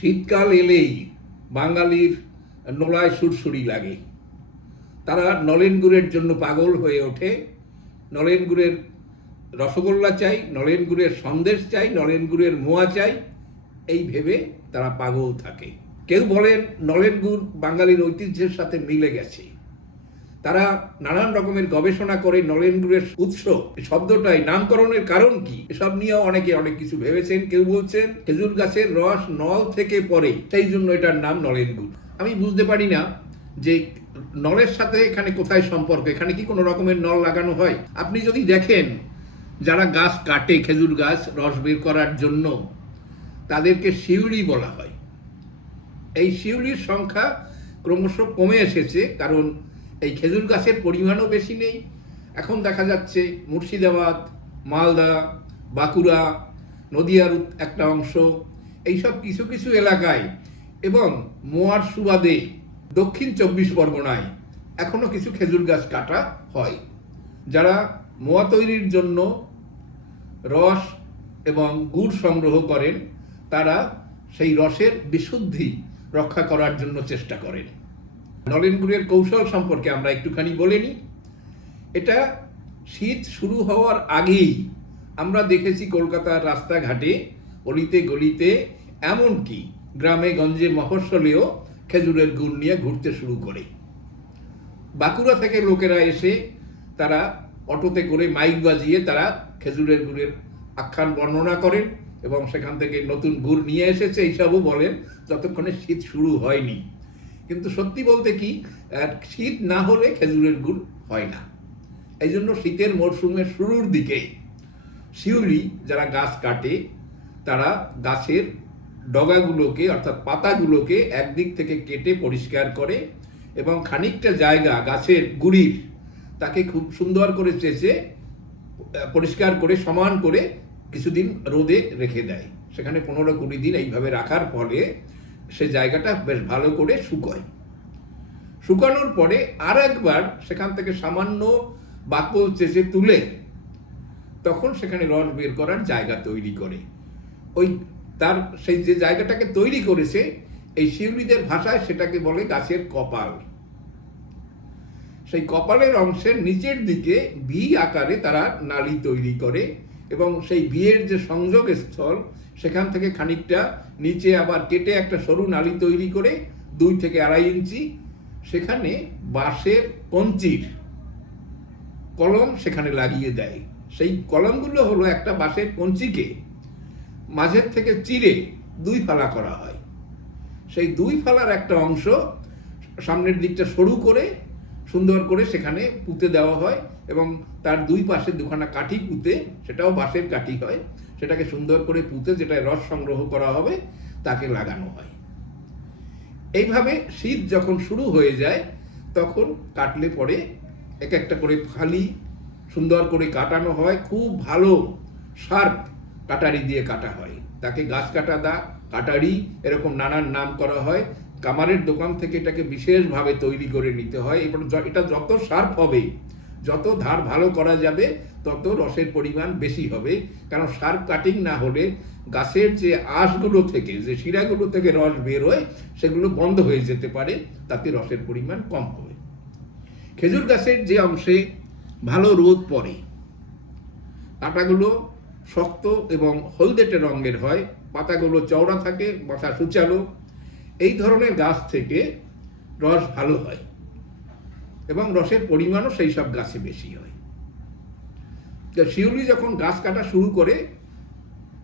শীতকাল এলেই বাঙালির নোলায় সুরসুরি লাগে। তারা নলেন গুড়ের জন্য পাগল হয়ে ওঠে। নলেন গুড়ের রসগোল্লা চাই, নলেন গুড়ের সন্দেশ চাই, নলেন গুড়ের মোয়া চাই, এই ভেবে তারা পাগল থাকে। কেউ বলেন নলেন গুড় বাঙালির ঐতিহ্যের সাথে মিলে গেছে। তারা নানান রকমের গবেষণা করে নলেন গুড়ের উৎস শব্দটাই নামকরণের কারণ কি? এসব নিয়েও অনেকে অনেক কিছু ভেবেছেন, কেউ বলছেন, খেজুর গাছের রস নল থেকে পড়ে, সেই জন্য এটার নাম গুড় আমি বুঝতে পারি না যে নলের সাথে এখানে কোথায় সম্পর্ক? এখানে কি কোনো রকমের নল লাগানো হয়? আপনি যদি দেখেন, যারা গাছ কাটে, খেজুর গাছ রস বের করার জন্য, তাদেরকে শিউড়ি বলা হয়। এই শিউলির সংখ্যা ক্রমশ কমে এসেছে, কারণ এই খেজুর গাছের পরিমাণও বেশি নেই। এখন দেখা যাচ্ছে মুর্শিদাবাদ, মালদা, বাঁকুড়া, নদিয়ার একটা অংশ। এইসব কিছু কিছু এলাকায় এবং মোয়ার সুবাদে দক্ষিণ চব্বিশ পরগনায় এখনও কিছু খেজুর গাছ কাটা হয়। যারা মোয়া তৈরির জন্য রস এবং গুড় সংগ্রহ করেন, তারা সেই রসের বিশুদ্ধি রক্ষা করার জন্য চেষ্টা করেন। নলেন গুড়ের কৌশল সম্পর্কে আমরা একটুখানি বলে নিই। এটা শীত শুরু হওয়ার আগেই আমরা দেখেছি কলকাতার রাস্তাঘাটে, অলিতে গলিতে, এমনকি গ্রামে গঞ্জে মফস্বলেও খেজুরের গুড় নিয়ে ঘুরতে শুরু করে। বাঁকুড়া থেকে লোকেরা এসে তারা অটোতে করে মাইক বাজিয়ে তারা খেজুরের গুড়ের আখ্যান বর্ণনা করেন এবং সেখান থেকে নতুন গুড় নিয়ে এসেছে, এইসবও বলেন, যতক্ষণে শীত শুরু হয়নি। কিন্তু সত্যি বলতে কি শীত না হলে খেজুরের গুড় হয় না। এই জন্য শীতের মরশুমের শুরুর দিকে শিউলি যারা গাছ কাটে, তারা গাছের ডগাগুলোকে অর্থাৎ পাতাগুলোকে একদিক থেকে কেটে পরিষ্কার করে এবং খানিকটা জায়গা গাছের গুড়ির তাকে খুব সুন্দর করে চেঁচে পরিষ্কার করে, সমান করে কিছুদিন রোদে রেখে দেয়। সেখানে পনেরো কুড়ি দিন এইভাবে রাখার ফলে সে জায়গাটা বেশ ভালো করে শুকোয়। শুকানোর পরে আর একবার সেখান থেকে সামান্য বাকল চেঁচে তুলে তখন সেখানে রস বের করার জায়গা তৈরি করে। ওই তার সেই যে জায়গাটাকে তৈরি করেছে, এই শিউলিদের ভাষায় সেটাকে বলে গাছের কপাল। সেই কপালের অংশের নিচের দিকে ভি আকারে তারা নালী তৈরি করে এবং সেই বিয়ের যে সংযোগ স্থল সেখান থেকে খানিকটা নিচে আবার কেটে একটা সরু নালী তৈরি করে দুই থেকে আড়াই ইঞ্চি সেখানে বাঁশের কঞ্চির কলম সেখানে লাগিয়ে দেয়। সেই কলমগুলো হলো একটা বাঁশের কঞ্চিকে মাঝের থেকে চিরে দুই ফালা করা হয়। সেই দুই ফালার একটা অংশ সামনের দিকটা সরু করে সুন্দর করে সেখানে পুঁতে দেওয়া হয় এবং তার দুই পাশে দুখানা কাঠি পুঁতে সেটাও বাঁশের কাঠি হয়। সেটাকে সুন্দর করে পুঁতে যেটা রস সংগ্রহ করা হবে, তাকে লাগানো হয়। এইভাবে শীত যখন শুরু হয়ে যায়, তখন কাটলে পরে এক একটা করে ফালি সুন্দর করে কাটানো হয়। খুব ভালো, শার্প কাটারি দিয়ে কাটা হয়। তাকে গাছ কাটা দা, কাটারি, এরকম নানান নাম করা হয়। কামারের দোকান থেকে এটাকে বিশেষভাবে তৈরি করে নিতে হয় এবং এটা যত শার্প হবে, যত ধার ভালো করা যাবে, তত রসের পরিমাণ বেশি হবে। কারণ শার্প কাটিং না হলে গাছের যে আঁশগুলো থেকে, যে শিরাগুলো থেকে রস বের হয়, সেগুলো বন্ধ হয়ে যেতে পারে, তাতে রসের পরিমাণ কম হবে। খেজুর গাছের যে অংশে ভালো রোদ পড়ে কাঁটাগুলো শক্ত এবং হলদেটে রঙের হয়, পাতাগুলো চওড়া থাকে মাথা সুচালো এই ধরনের গাছ থেকে রস ভালো হয় এবং রসের পরিমাণও সেই সব গাছে বেশি হয়। তো শিউলি যখন গাছ কাটা শুরু করে,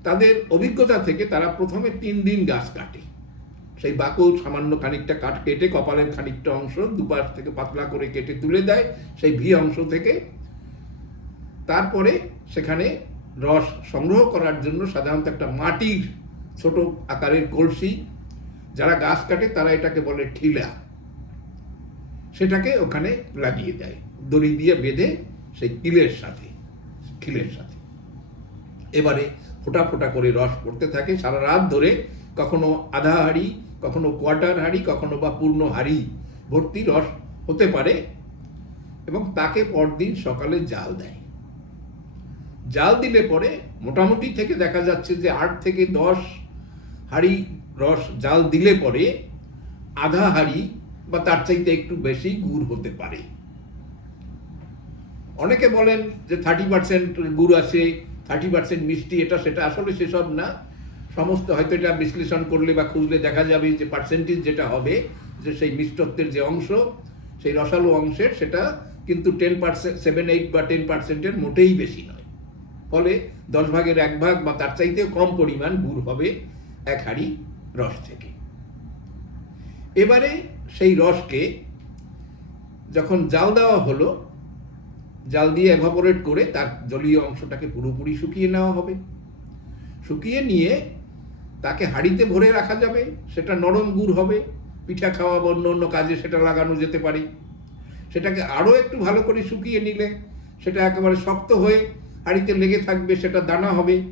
তাদের অভিজ্ঞতা থেকে তারা প্রথমে তিন দিন গাছ কাটে। সেই বাকল সামান্য খানিকটা কাঠ কেটে কপালের খানিকটা অংশ দুপাশ থেকে পাতলা করে কেটে তুলে দেয়, সেই ভি অংশ থেকে। তারপরে সেখানে রস সংগ্রহ করার জন্য সাধারণত একটা মাটির ছোট আকারের কলসি যারা গাছ কাটে তারা এটাকে বলে ঠিলা। সেটাকে ওখানে লাগিয়ে দেয়। দড়ি দিয়ে বেঁধে সেই কিলের সাথে খিলের সাথে। এবারে ফোঁটা ফোঁটা করে রস পড়তে থাকে। সারা রাত ধরে কখনো আধা হাড়ি, কখনো কোয়ার্টার হাড়ি, কখনো বা পূর্ণ হাড়ি ভর্তি রস হতে পারে এবং তাকে পরদিন সকালে জাল দেয়। জাল দিলে পরে মোটামুটি থেকে দেখা যাচ্ছে যে আট থেকে দশ হাড়ি রস জাল দিলে পরে আধা হাড়ি বা তার চাইতে একটু বেশি গুড় হতে পারে। অনেকে বলেন যে থার্টি পার্সেন্ট গুড় আছে থার্টি পার্সেন্ট মিষ্টি, এটা সেটা আসলে সেসব না। সমস্ত হয়তো এটা বিশ্লেষণ করলে বা খুঁজলে দেখা যাবে যে পার্সেন্টেজ যেটা হবে, যে সেই মিষ্টত্বের যে অংশ, সেই রসালো অংশের সেটা কিন্তু টেন পার্সেন্ট সেভেন এইট বা টেন পার্সেন্টের মোটেই বেশি নয়। ফলে দশ ভাগের এক ভাগ বা তার চাইতেও কম পরিমাণ গুড় হবে এক হাঁড়ি রস থেকে। এবারে সেই রসকে যখন জাল দেওয়া হলো, জাল দিয়ে এভাপোরেট করে তার জলীয় অংশটাকে পুরোপুরি শুকিয়ে নেওয়া হবে। শুকিয়ে নিয়ে তাকে হাঁড়িতে ভরে রাখা যাবে, সেটা নরম গুড় হবে, পিঠা খাওয়া বা অন্য অন্য কাজে সেটা লাগানো যেতে পারে। সেটাকে আরও একটু ভালো করে শুকিয়ে নিলে সেটা একেবারে শক্ত হয়ে হাঁড়িতে লেগে থাকবে, সেটা দানা হবে,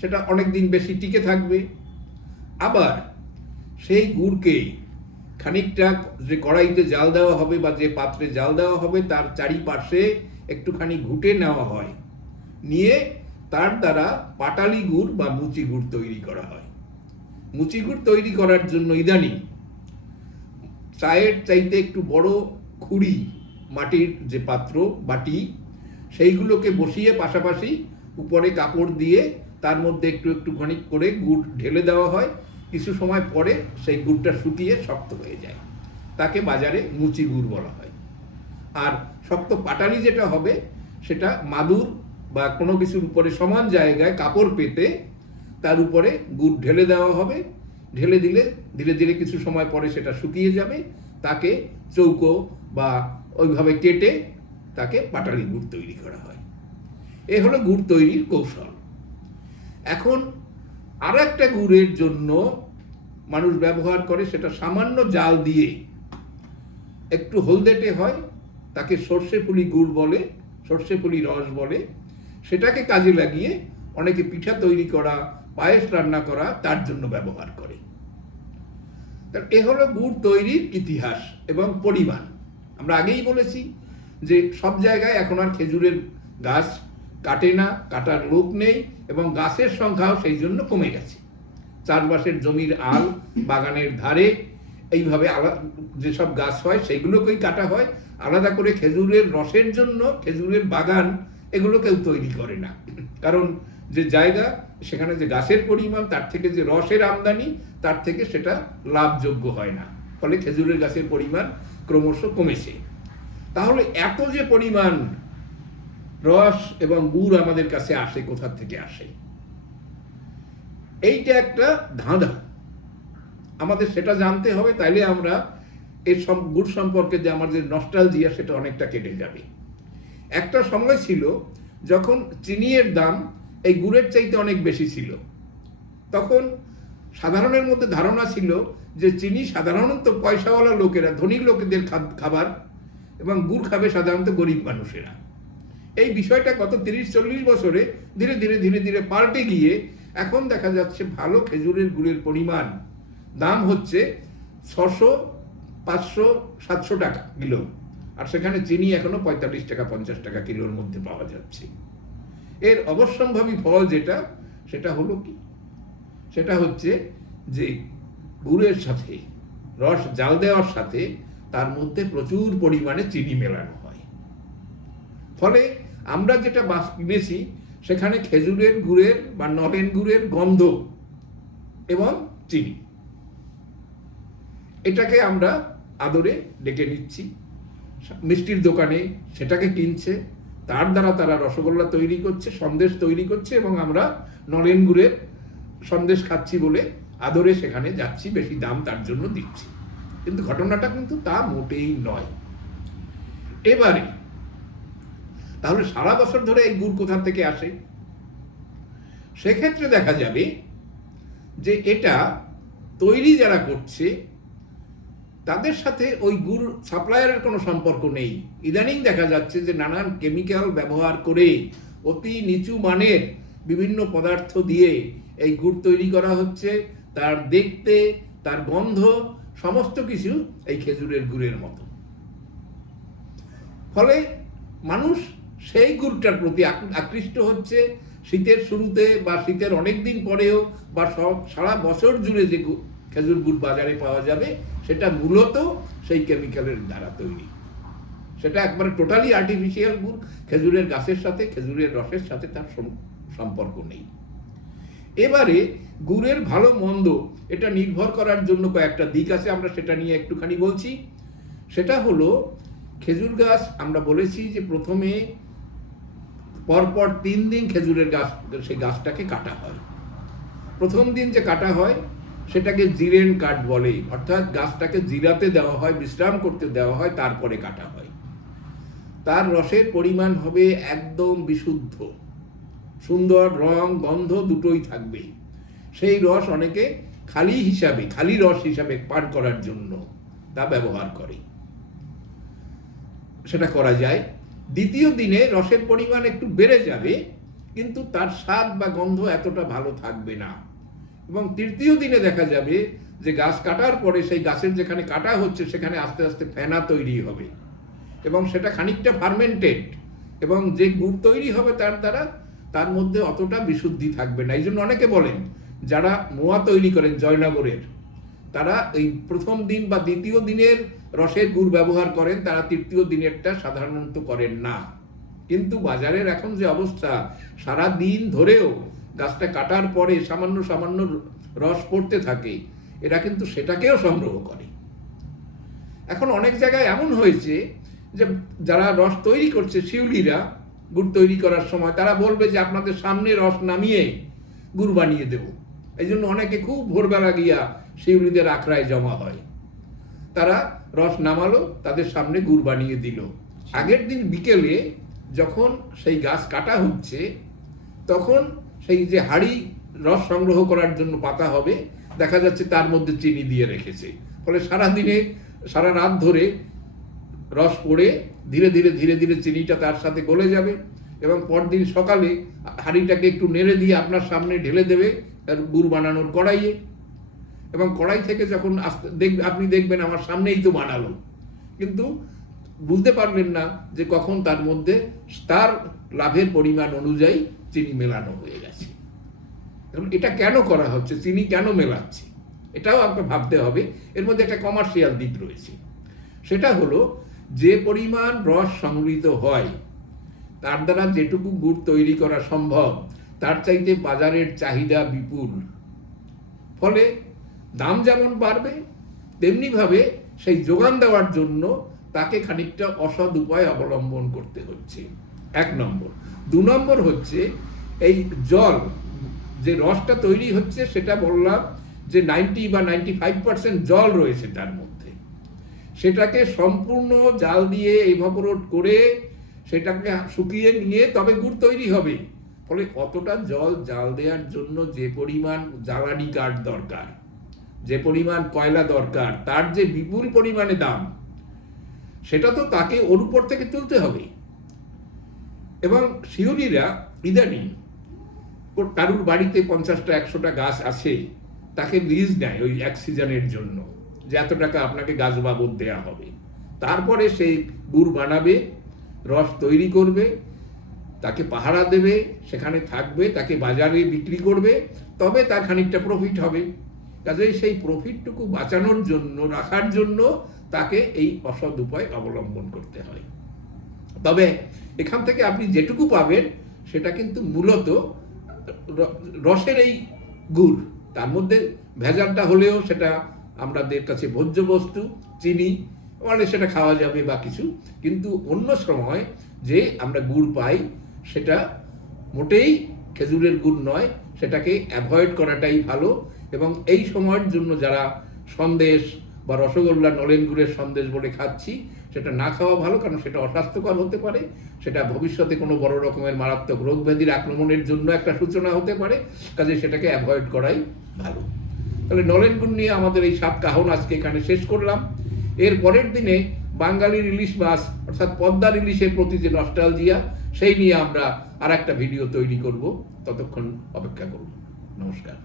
সেটা অনেক দিন বেশি টিকে থাকবে। আবার সেই গুড়কে খানিকটা যে কড়াইতে জাল দেওয়া হবে বা যে পাত্রে জাল দেওয়া হবে, তার চারিপাশে একটুখানি ঘুটে নেওয়া হয়। নিয়ে তার দ্বারা পাটালি গুড় বা মুচি গুড় তৈরি করা হয়। মুচি গুড় তৈরি করার জন্য ইদানিং চায়ের চাইতে একটু বড় খুঁড়ি মাটির যে পাত্র, বাটি, সেইগুলোকে বসিয়ে পাশাপাশি উপরে কাপড় দিয়ে তার মধ্যে একটু একটু খানিক করে গুড় ঢেলে দেওয়া হয়। কিছু সময় পরে সেই গুড়টা শুকিয়ে শক্ত হয়ে যায়। তাকে বাজারে মুচি গুড় বলা হয়। আর শক্ত পাটালি যেটা হবে, সেটা মাদুর বা কোনো কিছুর উপরে সমান জায়গায় কাপড় পেতে তার উপরে গুড় ঢেলে দেওয়া হবে। ঢেলে দিলে ধীরে ধীরে কিছু সময় পরে সেটা শুকিয়ে যাবে। তাকে চৌকো বা ওইভাবে কেটে তাকে পাটালি গুড় তৈরি করা হয়। এ হলো গুড় তৈরির কৌশল। এখন আর একটা গুড়ের জন্য মানুষ ব্যবহার করে সেটা সামান্য জাল দিয়ে। একটু হলদেটে হয়, তাকে সর্ষে ফুলি গুড় বলে, সর্ষে ফুলি রস বলে। সেটাকে কাজে লাগিয়ে অনেকে পিঠা তৈরি করা, পায়েস রান্না করা তার জন্য ব্যবহার করে। এ হলো গুড় তৈরির ইতিহাস এবং পরিমাণ। আমরা আগেই বলেছি যে সব জায়গায় এখন আর খেজুরের গাছ কাটে না, কাটার লোক নেই এবং গাছের সংখ্যাও সেই জন্য কমে গেছে। চারপাশের জমির আল বাগানের ধারে এইভাবে আলা, যেসব গাছ হয় সেইগুলোকেই কাটা হয়। আলাদা করে খেজুরের রসের জন্য খেজুরের বাগান এগুলো কেউ তৈরি করে না। কারণ যে জায়গা, সেখানে যে গাছের পরিমাণ, তার থেকে যে রসের আমদানি, তার থেকে সেটা লাভযোগ্য হয় না। ফলে খেজুরের গাছের পরিমাণ ক্রমশ কমেছে। তাহলে এত যে পরিমাণ রস এবং গুড় আমাদের কাছে আসে কোথা থেকে আসে? এইটা একটা ধাঁধা। আমাদের সেটা জানতে হবে, তাইলে আমরা এই সব গুড় সম্পর্কে যে আমাদের নস্টালজিয়া সেটা অনেকটা কেটে যাবে। একটা সময় ছিল যখন চিনির দাম এই গুড়ের চাইতে অনেক বেশি ছিল। তখন সাধারণের মধ্যে ধারণা ছিল যে চিনি সাধারণত পয়সাওয়ালা লোকেরা ধনী লোকেদের খাবার এবং গুড় খাবে সাধারণত গরিব মানুষেরা। এই বিষয়টা গত তিরিশ, চল্লিশ বছরে ধীরে ধীরে ধীরে ধীরে পাল্টে গিয়ে এখন দেখা যাচ্ছে ভালো খেজুরের গুড়ের পরিমাণ। দাম হচ্ছে ছশো পাঁচশো সাতশো টাকা কিলো। আর সেখানে চিনি এখনও পঁয়তাল্লিশ টাকা, পঞ্চাশ টাকা কিলোর মধ্যে পাওয়া যাচ্ছে। এর অবশ্যম্ভাবী ফল যেটা, সেটা হলো কি? সেটা হচ্ছে যে গুড়ের সাথে, রস, জাল দেওয়ার সাথে তার মধ্যে প্রচুর পরিমাণে চিনি মেলানো হয়। ফলে আমরা যেটা বাস কিনেছি, সেখানে খেজুরের গুড়ের বা নলেন গুড়ের গন্ধ এবং চিনি। এটাকে আমরা আদরে ডেকে নিচ্ছি। মিষ্টির দোকানে সেটাকে কিনছে। তার দ্বারা তারা রসগোল্লা তৈরি করছে, সন্দেশ তৈরি করছে এবং আমরা নলেন গুড়ের সন্দেশ খাচ্ছি বলে আদরে সেখানে যাচ্ছি, বেশি দাম তার জন্য দিচ্ছি। কিন্তু ঘটনাটা কিন্তু তা মোটেই নয়। এবারে তাহলে সারা বছর ধরে এই গুড় কোথা থেকে আসে? সেক্ষেত্রে দেখা যাবে যে এটা তৈরি যারা করছে, তাদের সাথে ওই গুড় সাপ্লায়ারের কোনো সম্পর্ক নেই। ইদানিং দেখা যাচ্ছে যে নানান কেমিক্যাল ব্যবহার করে অতি নিচু মানের বিভিন্ন পদার্থ দিয়ে এই গুড় তৈরি করা হচ্ছে। তার দেখতে, তার গন্ধ, সমস্ত কিছু এই খেজুরের গুড়ের মতো। ফলে মানুষ সেই গুড়টার প্রতি আকৃষ্ট হচ্ছে। শীতের শুরুতে বা শীতের অনেক দিন পরেও বা সারা বছর জুড়ে যে খেজুর গুড় বাজারে পাওয়া যাবে, সেটা মূলত সেই কেমিক্যালের দ্বারা তৈরি। সেটা একবারে টোটালি আর্টিফিশিয়াল গুড়, খেজুরের গাছের সাথে, খেজুরের রসের সাথে তার সম- সম্পর্ক নেই। এবারে গুড়ের ভালো মন্দ, এটা নির্ভর করার জন্য কয়েকটা দিক আছে, আমরা সেটা নিয়ে একটুখানি বলছি। সেটা হলো, খেজুর গাছ, আমরা বলেছি যে প্রথমে পরপর তিন দিন খেজুরের গাছ, সেই গাছটাকে কাটা হয়। প্রথম দিন যে কাটা হয়, সেটাকে জিরেন কাট বলে অর্থাৎ গাছটাকে জিরাতে দেওয়া হয়, বিশ্রাম করতে দেওয়া হয়, তারপরে কাটা হয়। তার রসের পরিমাণ হবে একদম বিশুদ্ধ। সুন্দর রং, গন্ধ দুটোই থাকবে। সেই রস অনেকে খালি হিসাবে, খালি রস হিসাবে পান করার জন্য তা ব্যবহার করে। সেটা করা যায়। দ্বিতীয় দিনে রসের পরিমাণ একটু বেড়ে যাবে, কিন্তু তার স্বাদ বা গন্ধ এতটা ভালো থাকবে না। এবং তৃতীয় দিনে দেখা যাবে যে গাছ কাটার পরে সেই গাছের যেখানে কাটা হচ্ছে, সেখানে আস্তে আস্তে ফেনা তৈরি হবে। এবং সেটা খানিকটা ফার্মেন্টেড এবং যে গুড় তৈরি হবে তার দ্বারা তার মধ্যে অতটা বিশুদ্ধি থাকবে না। এই জন্য অনেকে বলেন, যারা মোয়া তৈরি করেন জয়নগরের তারা এই প্রথম দিন বা দ্বিতীয় দিনের রসের গুড় ব্যবহার করেন, তারা তৃতীয় দিনেরটা সাধারণত করেন না। কিন্তু বাজারের এখন যে অবস্থা, সারা দিন ধরেও গাছটা কাটার পরে সামান্য সামান্য রস পড়তে থাকে, এরা কিন্তু সেটাকেও সংগ্রহ করে। এখন অনেক জায়গায় এমন হয়েছে যে যারা রস তৈরি করছে, শিউলিরা গুড় তৈরি করার সময়, তারা বলবে যে আপনাদের সামনে রস নামিয়ে গুড় বানিয়ে দেব। এই জন্য অনেকে খুব ভোরবেলা গিয়া শিউলিদের আখড়ায় জমা হয়। তারা রস নামালো, তাদের সামনে গুড় বানিয়ে দিল। আগের দিন বিকেলে যখন সেই গাছ কাটা হচ্ছে, তখন সেই যে হাড়ি রস সংগ্রহ করার জন্য পাতা হবে, দেখা যাচ্ছে তার মধ্যে চিনি দিয়ে রেখেছে। ফলে সারা দিনে সারা রাত ধরে রস পড়ে, ধীরে ধীরে ধীরে ধীরে চিনিটা তার সাথে গলে যাবে এবং পরদিন সকালে হাঁড়িটাকে একটু নেড়ে দিয়ে আপনার সামনে ঢেলে দেবে আর গুড় বানানোর কড়াইয়ে। এবং কড়াই থেকে যখন আস্তে দেখবে আপনি দেখবেন আমার সামনেই তো বানালো। কিন্তু বুঝতে পারবেন না যে কখন তার মধ্যে তার লাভের পরিমাণ অনুযায়ী চিনি মেলানো হয়ে গেছে। এটা কেন করা হচ্ছে? চিনি কেন মেলাচ্ছে? এটাও আপনাকে ভাবতে হবে। এর মধ্যে একটা কমার্শিয়াল দিক রয়েছে। সেটা হলো যে পরিমাণ রস সংগৃহীত হয়, তার দ্বারা যেটুকু গুড় তৈরি করা সম্ভব, তার চাইতে বাজারের চাহিদা বিপুল। ফলে দাম যেমন বাড়বে তেমনিভাবে সেই যোগান দেওয়ার জন্য তাকে খানিকটা অসৎ উপায় অবলম্বন করতে হচ্ছে। এক নম্বর। দু নম্বর হচ্ছে, এই জল যে রসটা তৈরি হচ্ছে, সেটা বললাম যে নাইনটি বা নাইনটি ফাইভ পার্সেন্ট জল রয়েছে তার মধ্যে। সেটাকে সম্পূর্ণ জাল দিয়ে এভাপোরেট করে সেটাকে শুকিয়ে নিয়ে তবে গুড় তৈরি হবে। ফলে কতটা জল জাল দেওয়ার জন্য যে পরিমাণ জ্বালানি কাঠ দরকার। যে পরিমাণ কয়লা দরকার, তার যে বিপুল পরিমাণে দাম, সেটা তো তাকে ওর উপর থেকে তুলতে হবে। এবং শিউরিরা ইদানিং কারুর বাড়িতে পঞ্চাশটা, একশোটা গাছ আছে, তাকে লিজ নেয় ওই এক সিজনের জন্য, যে এত টাকা আপনাকে গাছ বাবদ দেয়া হবে। তারপরে সেই গুড় বানাবে, রস তৈরি করবে, তাকে পাহারা দেবে, সেখানে থাকবে, তাকে বাজারে বিক্রি করবে, তবে তার খানিকটা প্রফিট হবে। কাজেই সেই প্রফিটটুকু বাঁচানোর জন্য, রাখার জন্য তাকে এই অসৎ উপায় অবলম্বন করতে হয়। তবে এখান থেকে আপনি যেটুকু পাবেন, সেটা কিন্তু মূলত রসের এই গুড়। তার মধ্যে ভেজালটা হলেও সেটা আমাদের কাছে ভোজ্য বস্তু, চিনি মানে সেটা খাওয়া যাবে বা কিছু। কিন্তু অন্য সময় যে আমরা গুড় পাই, সেটা মোটেই খেজুরের গুড় নয়, সেটাকে অ্যাভয়েড করাটাই ভালো। এবং এই সময়ের জন্য যারা সন্দেশ বা রসগোল্লা নলেন গুড়ের সন্দেশ বলে খাচ্ছি, সেটা না খাওয়া ভালো, কারণ সেটা অস্বাস্থ্যকর হতে পারে। সেটা ভবিষ্যতে কোনো বড় রকমের মারাত্মক রোগ ব্যাধির আক্রমণের জন্য একটা সূচনা হতে পারে কাজে সেটাকে অ্যাভয়েড করাই ভালো। তাহলে নলেন গুড় নিয়ে আমাদের এই সাত কাহন আজকে এখানে শেষ করলাম। এর পরের দিনে বাঙালির ইলিশ মাছ অর্থাৎ পদ্মার ইলিশের প্রতি যে নস্টালজিয়া সেই নিয়ে আমরা আর একটা ভিডিও তৈরি করব। ততক্ষণ অপেক্ষা করব নমস্কার।